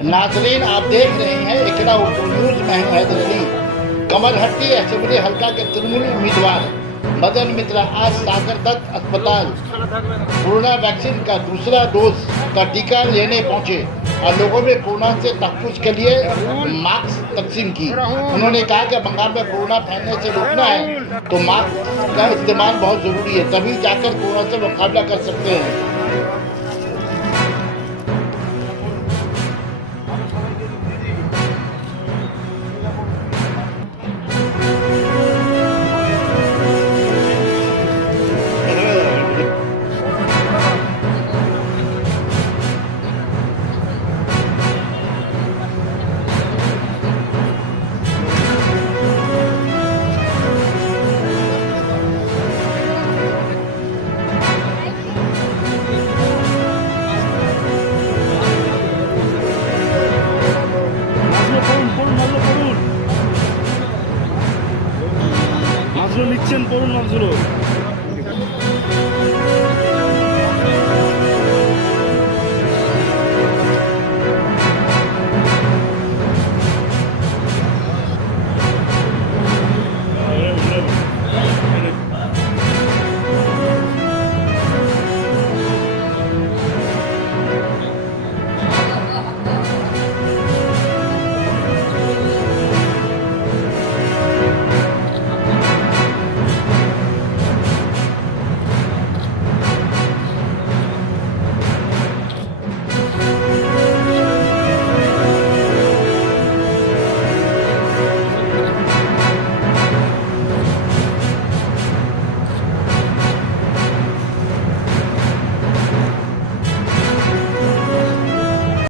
नाजरीन, आप देख रहे हैं इकरा न्यूज में हूं हैदर अली। कमलहट्टी असेंबली हल्का के तृणमूल उम्मीदवार मदन मित्रा आज सागर दत्त अस्पताल कोरोना वैक्सीन का दूसरा डोज का टीका लेने पहुंचे और लोगों में कोरोना से तहफ़्फ़ुज़ के लिए मास्क तकसीम की। उन्होंने कहा कि बंगाल में कोरोना फैलने से रोकना है तो मास्क का इस्तेमाल बहुत ज़रूरी है, तभी जाकर कोरोना से मुकाबला कर सकते हैं। লিখছেন পড়ুন নজরুল।